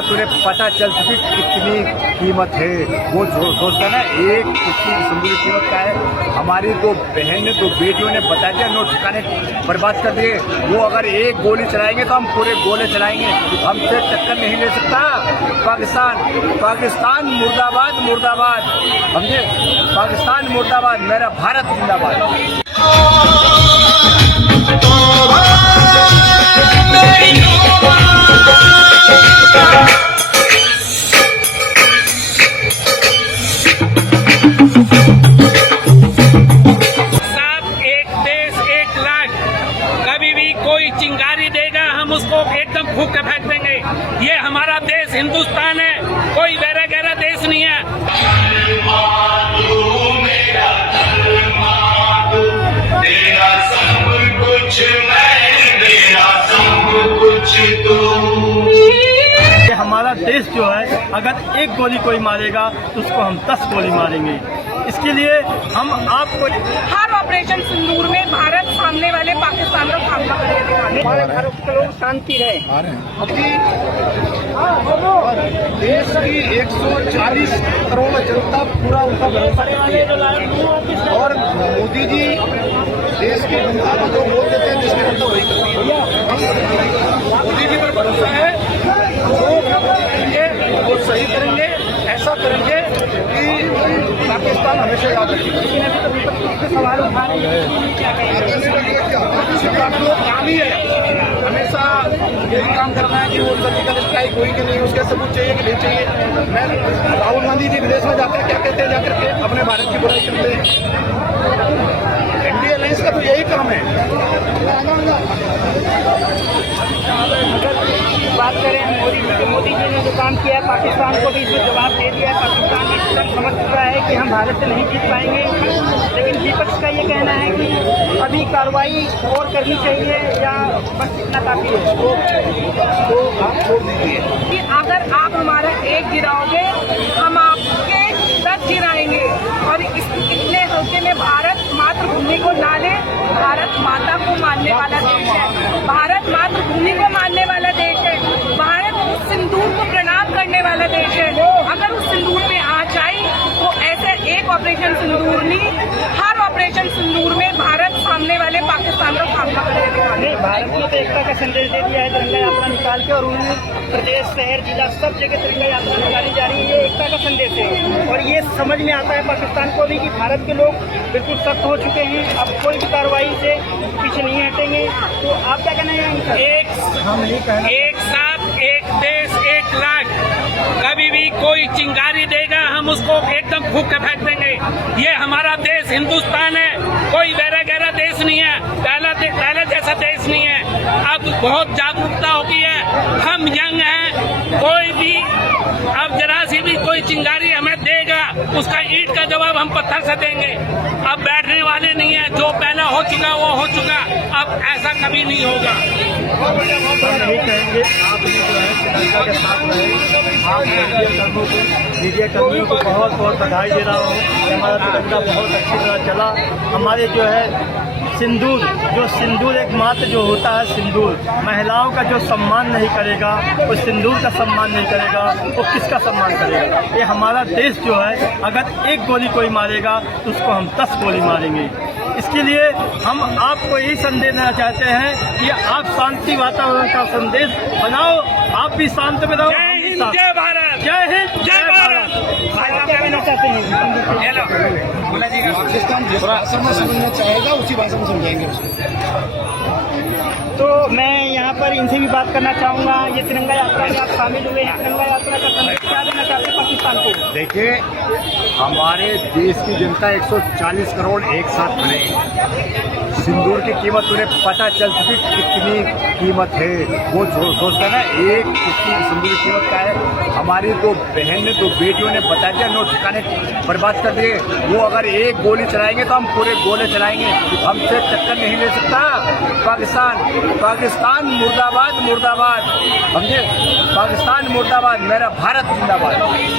कीमत उन्हें पता चल चुकी कितनी कीमत है। वो सोचता है ना एक कुर्सी की सिंदूर की कीमत क्या है। हमारी दो बहन ने, दो बेटियों ने बता दिया, नोट ठिकाने बर्बाद कर दिए। वो अगर एक गोली चलाएंगे तो हम पूरे गोले चलाएंगे, हमसे टक्कर नहीं ले सकता। पाकिस्तान मुर्दाबाद मुर्दाबाद, समझे? पाकिस्तान मुर्दाबाद, मेरा भारत जिंदाबाद। कोई चिंगारी देगा हम उसको एकदम फूंक के फेंक देंगे। ये हमारा देश हिंदुस्तान है, कोई वैरा गैरा देश नहीं है। तेरा सब कुछ मैं, तेरा सब कुछ तू। ये हमारा देश जो है, अगर एक गोली कोई मारेगा तो उसको हम 10 गोली मारेंगे। इसके लिए हम आपको हर ऑपरेशन सिंदूर में भारत सामने वाले पाकिस्तान का सामना करके दिखाने, हमारे भारत के लोग शांति रहे। अभी देश की 140 करोड़ जनता पूरा उनका भरोसा करती है, और मोदी जी देश की जनता को जो वोट देते हैं, देश की जनता वही करती है। मोदी जी पर भरोसा है, वो सही करेंगे, ऐसा करेंगे कि पाकिस्तान हमेशा याद रखेगा। सवाल उठा रहे काम ही है, हमेशा यही काम करना है कि वो सर्जिकल स्ट्राइक हुई कि नहीं, उसके सबूत चाहिए कि नहीं चाहिए। मैं राहुल गांधी जी विदेश में जाकर क्या कहते हैं, जाकर के अपने भारत की बुराई करते हैं। इंडिया अलायंस का तो यही काम है। बात करें मोदी जी ने जो काम किया है, पाकिस्तान को भी इसमें जवाब दे दिया है। पाकिस्तान भी समझ चुका है कि हम भारत से नहीं जीत पाएंगे, लेकिन विपक्ष का ये कहना है कि अभी कार्रवाई और करनी चाहिए या बस इतना काफी है। तो आप छोड़ दीजिए कि अगर आप हमारा एक गिराओगे, हम आपके 10 गिराएंगे। और इतने हल्के में भारत मातृभूमि को ना ले। भारत माता को मानने वाला देश है, भारत मातृभूमि को मानने वाला देश है, भारत उस सिंदूर को प्रणाम करने वाला देश है। अगर उस सिंदूर में आँच आई तो ऐसे एक ऑपरेशन सिंदूर नहीं, हर ऑपरेशन सिंदूर में भारत सामने वाले पाकिस्तान का सामना करेगा। नहीं, भारत ने तो एकता का संदेश दे दिया है तिरंगा यात्रा निकाल के, और उन्होंने प्रदेश, शहर, जिला सब जगह तिरंगा यात्रा निकाली जा रही है। ये एकता का संदेश है, और ये समझ में आता है पाकिस्तान को भी कि भारत के लोग बिल्कुल सख्त हो चुके हैं, अब कोई भी कार्रवाई से पीछे नहीं हटेंगे। तो आप क्या कहना है? एक साथ एक देश एक लाख, कभी भी कोई चिंगारी देगा हम उसको एकदम फूंक के फेंक देंगे। ये हमारा देश हिंदुस्तान है, कोई वैरा गैरा देश नहीं है, पहले जैसा देश नहीं है। अब बहुत जागरूकता हो गई है, हम यंग हैं, कोई भी अब जरा सी भी कोई चिंगारी हमें देगा, उसका ईंट का जवाब हम पत्थर से देंगे। अब बैठने वाले नहीं है, जो पहले हो चुका वो हो चुका, अब ऐसा कभी नहीं होगा। नहीं कहेंगे, आप जो है तिरंगा के साथ रहे। आप मीडिया कर्मियों को बहुत बहुत बधाई दे रहा हूँ। हमारा तिरंगा बहुत अच्छी तरह चला। हमारे जो है सिंदूर एक मात्र जो होता है, सिंदूर महिलाओं का जो सम्मान नहीं करेगा, वो सिंदूर का सम्मान नहीं करेगा, वो किसका सम्मान करेगा? ये हमारा देश जो है, अगर एक गोली कोई मारेगा तो उसको हम 10 गोली मारेंगे। इसके लिए हम आपको यही संदेश देना चाहते हैं कि आप शांति वातावरण का संदेश बनाओ, आप भी शांत में रहो। जय हिंद, जय भारत, जय हिंद, जय भारत। क्या कहना चाहते हैं? पाकिस्तान जिस भाषा में समझना चाहेगा उसी भाषा में समझाएंगे उसको। तो मैं यहाँ पर इनसे भी बात करना चाहूँगा। ये तिरंगा यात्रा में आप शामिल हुए हैं, तिरंगा यात्रा का संदेश क्या देना चाहते हैं पाकिस्तान को? देखिए, हमारे देश की जनता 140 करोड़ एक साथ खड़े हैं। सिंदूर की कीमत उन्हें पता चल चुकी कितनी कीमत है। वो सोचता है ना एक कुर्सी की सिंदूर की कीमत क्या है। हमारी दो बहन ने, दो बेटियों ने बता दिया, नोट ठिकाने बर्बाद कर दिए। वो अगर एक गोली चलाएंगे तो हम पूरे गोले चलाएंगे, हमसे टक्कर नहीं ले सकता। पाकिस्तान मुर्दाबाद मुर्दाबाद, समझे? पाकिस्तान मुर्दाबाद, मेरा भारत जिंदाबाद।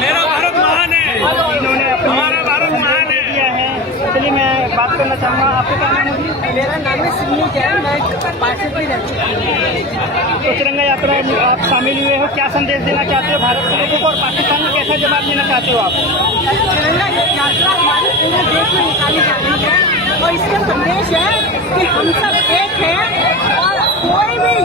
मेरा भारत महान है, इन्होंने हमारा भारत महान है। चलिए मैं बात करना चाहूँगा। आपको क्या नाम है? मेरा नाम है सिमी जैन, मैं पार्षद भी रह चुकी हूँ। तो तिरंगा यात्रा में आप शामिल हुए हो, क्या संदेश देना चाहते हो भारत के लोगों को और पाकिस्तान में कैसा जवाब देना चाहते हो आप? तिरंगा यात्रा हमारे पूरे देश में निकाली जा रही है और इसका संदेश है कि हम सब एक हैं और कोई भी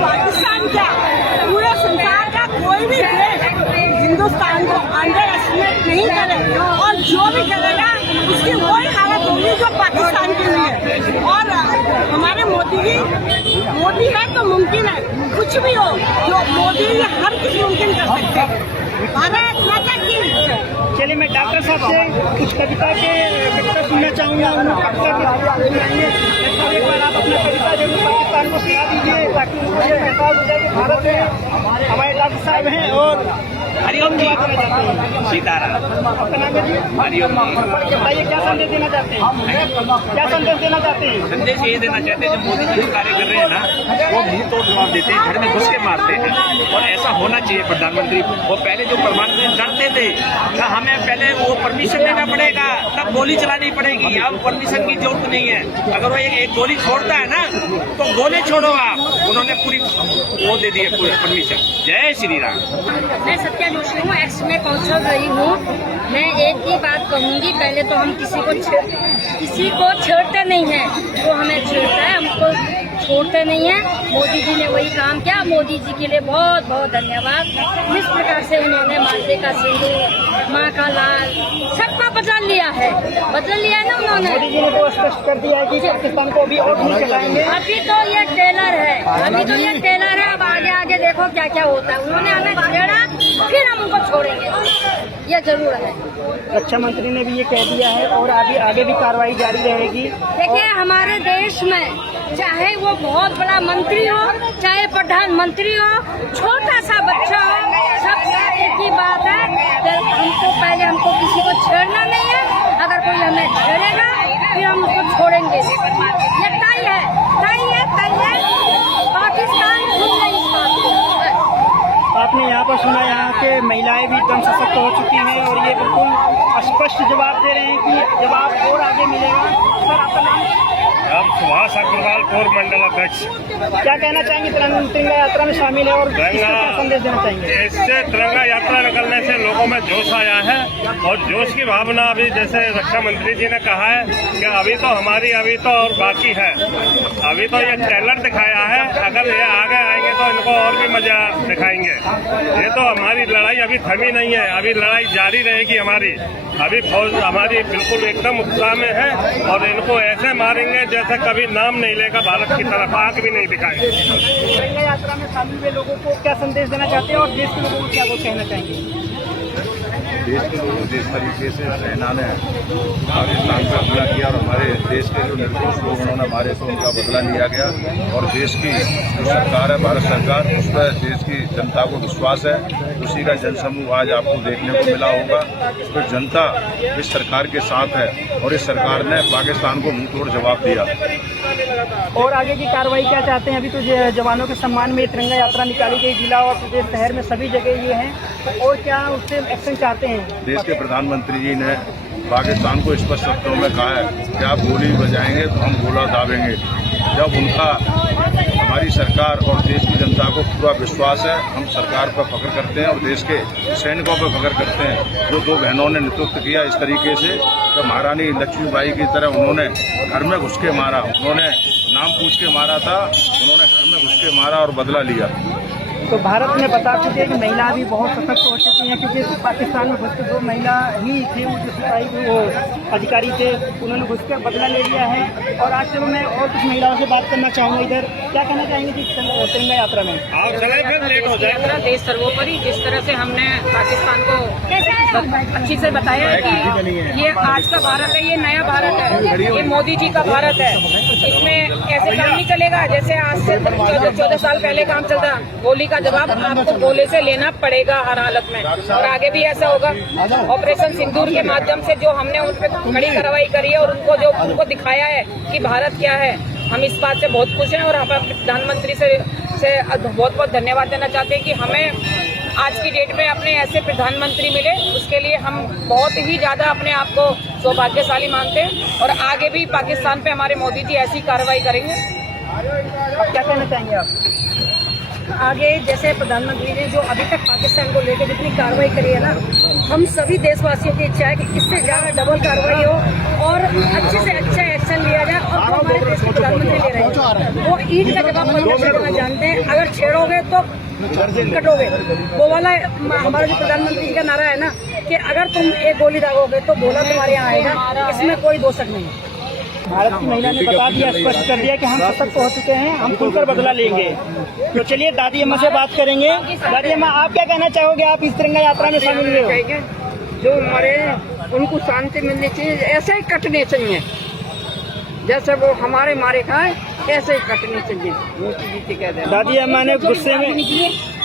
पाकिस्तान का, पूरे संसार का कोई भी देश हिंदुस्तान को अंडर एस्टिमेट नहीं करे और जो भी करेगा उसकी वही हालत होगी जो पाकिस्तान की हुई है। और हमारे मोदी है तो मुमकिन है, कुछ भी हो जो मोदी ये हर कुछ मुमकिन कर सकते हैं। भारत माता की। चलिए मैं डॉक्टर साहब से कुछ कविता सुनना चाहूँगा। एक बार आप अपना कविता जरूर पाकिस्तान को सुना दीजिए ताकि उनको ये एहसास हो जाए कि भारत में हमारे डॉक्टर साहब हैं और हरिओम जी, सीताराम। आपका नाम है जी? हरिओम जी। बताइए क्या संदेश देना चाहते हैं? क्या संदेश देना चाहते हैं? संदेश ये देना चाहते हैं, जब मोदी जी कार्य कर रहे हैं ना, वो मुंह तोड़ जवाब देते हैं, घर में घुस के मारते हैं और ऐसा होना चाहिए। प्रधानमंत्री वो पहले जो प्रधानमंत्री डरते थे कि हमें पहले वो परमिशन लेना पड़ेगा तब गोली चलानी पड़ेगी, अब परमिशन की जरूरत नहीं है। अगर वो एक गोली छोड़ता है ना तो गोली छोड़ो आप, उन्होंने पूरी वो दे दी है पूरी परमिशन। जय श्री राम। मैं सत्या जोशी हूँ, एक्स में काउंसलर रही हूँ। मैं एक ही बात कहूँगी, पहले तो हम किसी को छेड़ते नहीं हैं, जो हमें छेड़ता है हमको छोड़ते नहीं है। मोदी जी ने वही काम किया, मोदी जी के लिए बहुत बहुत धन्यवाद। जिस प्रकार से उन्होंने माथे का सिंदूर, माँ का लाल, सबका बदल लिया है ना उन्होंने। मोदी जी ने वो स्पष्ट कर दिया है कि पाकिस्तान को अभी और नहीं चलाएंगे। अभी तो ये टेलर है, अब आगे आगे देखो क्या क्या होता है। उन्होंने हमें छेड़ा, फिर हम उनको छोड़ेंगे, ये जरूर है। रक्षा मंत्री ने भी ये कह दिया है और आगे भी कार्रवाई जारी रहेगी। देखिए हमारे देश में चाहे वो बहुत बड़ा मंत्री हो, चाहे प्रधानमंत्री हो, छोटा सा बच्चा हो, सबका एक ही बात है कि हमको किसी को छेड़ना नहीं है। अगर कोई हमें छेड़ेगा फिर हम उसको छोड़ेंगे। ये तय है। पाकिस्तान भूल गई इस बात को। आपने यहाँ पर सुना, यहाँ के महिलाएं भी एकदम सशक्त हो चुकी हैं और ये बिल्कुल स्पष्ट जवाब दे रहे हैं कि जवाब और आगे मिलेगा। सर आपका नाम? हम सुभाष अग्रवाल, कोर मंडल अध्यक्ष। क्या कहना चाहेंगे? तिरंगा यात्रा में शामिल है और इसको क्या संदेश देना चाहेंगे? इससे तिरंगा यात्रा निकलने से लोगों में जोश आया है और जोश की भावना अभी जैसे रक्षा मंत्री जी ने कहा है कि अभी तो और बाकी है। अभी तो ये ट्रेलर दिखाया है, अगर ये आगे आएंगे तो इनको और भी मजा दिखाएंगे। ये तो हमारी लड़ाई अभी थमी नहीं है, अभी लड़ाई जारी रहेगी हमारी। अभी फौज हमारी बिल्कुल एकदम उत्साह में है और इनको ऐसे मारेंगे जैसे कभी नाम नहीं लेगा, भारत की तरफ आंख भी नहीं दिखाएंगे। तिरंगा यात्रा में शामिल हुए लोगों को क्या संदेश देना चाहते हैं और देश के लोगों को क्या वो कहना चाहेंगे? देश के लोगों जिस तरीके से सेना ने पाकिस्तान का हमला किया और हमारे देश के जो निर्दोष लोग उन्होंने मारे तो उनका बदला लिया गया और देश की जो सरकार है, भारत सरकार, उस पर देश की जनता को विश्वास है। उसी का जनसमूह आज आपको देखने को मिला होगा। तो जनता इस सरकार के साथ है और इस सरकार ने पाकिस्तान को मुंह तोड़ जवाब दिया। और आगे की कार्रवाई क्या चाहते हैं? अभी तो जवानों के सम्मान में तिरंगा यात्रा निकाली गई, जिला और प्रदेश शहर में सभी जगह ये है, और क्या उससे एक्शन चाहते हैं? देश के प्रधानमंत्री जी ने पाकिस्तान को स्पष्ट शब्दों में कहा है कि आप गोली बजाएंगे तो हम गोला दाबेंगे। जब उनका हमारी सरकार और देश की जनता को पूरा विश्वास है, हम सरकार पर फख्र करते हैं और देश के सैनिकों पर फख्र करते हैं जो दो बहनों ने नेतृत्व किया इस तरीके से कि महारानी लक्ष्मीबाई की तरह उन्होंने घर में घुस के मारा। उन्होंने नाम पूछ के मारा था, उन्होंने घर में घुस के मारा और बदला लिया। तो भारत में बता चुके हैं कि महिला भी बहुत सशक्त हो चुकी हैं, क्योंकि पाकिस्तान में घुस के 2 महिला ही थे जो सिपाही वो अधिकारी थे, उन्होंने घुस के बदला ले लिया है। और आज चलो मैं और कुछ महिलाओं से बात करना चाहूँगा। इधर क्या कहना चाहेंगे कि तिरंगा यात्रा में आप चले फिर लेट हो जाए। यात्रा देश सर्वोपरि, जिस तरह से हमने पाकिस्तान को अच्छी से बताया है कि ये आज का भारत है, ये नया भारत है, ये मोदी जी का भारत है। इसमें ऐसे काम नहीं चलेगा जैसे आज से 14 साल पहले काम चलता। गोली का जवाब आपको गोले से लेना पड़ेगा हर हालत में, और आगे भी ऐसा होगा। ऑपरेशन सिंदूर के माध्यम से जो हमने उन पर कड़ी कार्रवाई करी है और उनको दिखाया है कि भारत क्या है, हम इस बात से बहुत खुश हैं। और हम प्रधानमंत्री से बहुत बहुत धन्यवाद देना चाहते हैं कि हमें आज की डेट में अपने ऐसे प्रधानमंत्री मिले, उसके लिए हम बहुत ही ज़्यादा अपने आप को सौभाग्यशाली मानते हैं और आगे भी पाकिस्तान पे हमारे मोदी जी ऐसी कार्रवाई करेंगे। अब क्या कहना चाहेंगे आप? आगे जैसे प्रधानमंत्री ने जो अभी तक पाकिस्तान को लेकर जितनी कार्रवाई करी है ना, हम सभी देशवासियों की इच्छा है कि इससे ज़्यादा डबल कार्रवाई हो और अच्छे से अच्छा एक्शन लिया जाए। और जो हमारे देश के प्रधानमंत्री ले रहे हैं वो ईद का जवाब बनने से देना जानते हैं, अगर छेड़ोगे तो कटोगे। वो वाला हमारा जो प्रधानमंत्री जी का नारा है ना कि अगर तुम एक गोली दागोगे तो गोला तुम्हारे यहाँ आएगा, इसमें कोई दो शक नहीं है। भारत की महिला ने बता दिया, स्पष्ट कर दिया कि हम सतर्क हो चुके हैं, हम खुलकर बदला लेंगे। तो चलिए दादी अम्मा से बात करेंगे। दादी अम्मा, आप क्या कहना चाहोगे? आप इस तिरंगा यात्रा में शामिल हुए हो। जो मरे उनको शांति मिलनी चाहिए, ऐसे ही कटने चाहिए जैसे वो हमारे मारे खाए, ऐसे ही कटने चाहिए। मोदी जी कह रहे हैं। दादी अम्मा ने गुस्से में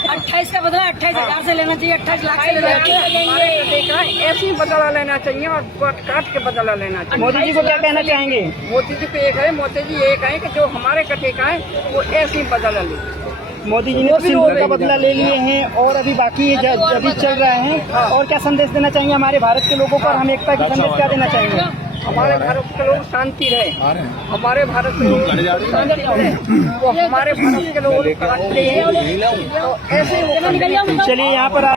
28 का बदला 28,000 से लेना चाहिए, 28 लाख से लेना चाहिए। ऐसे ही बदला लेना चाहिए और काट के बदला लेना चाहिए। मोदी जी को क्या कहना चाहेंगे? मोदी जी को एक है, मोदी जी एक है कि जो हमारे कटे का है वो ऐसे ही बदला ले। मोदी जी ने तो सिंदूर का बदला ले लिए हैं और अभी बाकी अभी चल रहे हैं। और क्या संदेश देना चाहेंगे हमारे भारत के लोगों को और हम एकता की संदेश क्या देना चाहेंगे? हमारे भारत के लोग शांति रहे, हमारे भारत के लोग शांति रहे, वो हमारे भारत के लोग काटते हैं तो ऐसे ही चलिए यहाँ पर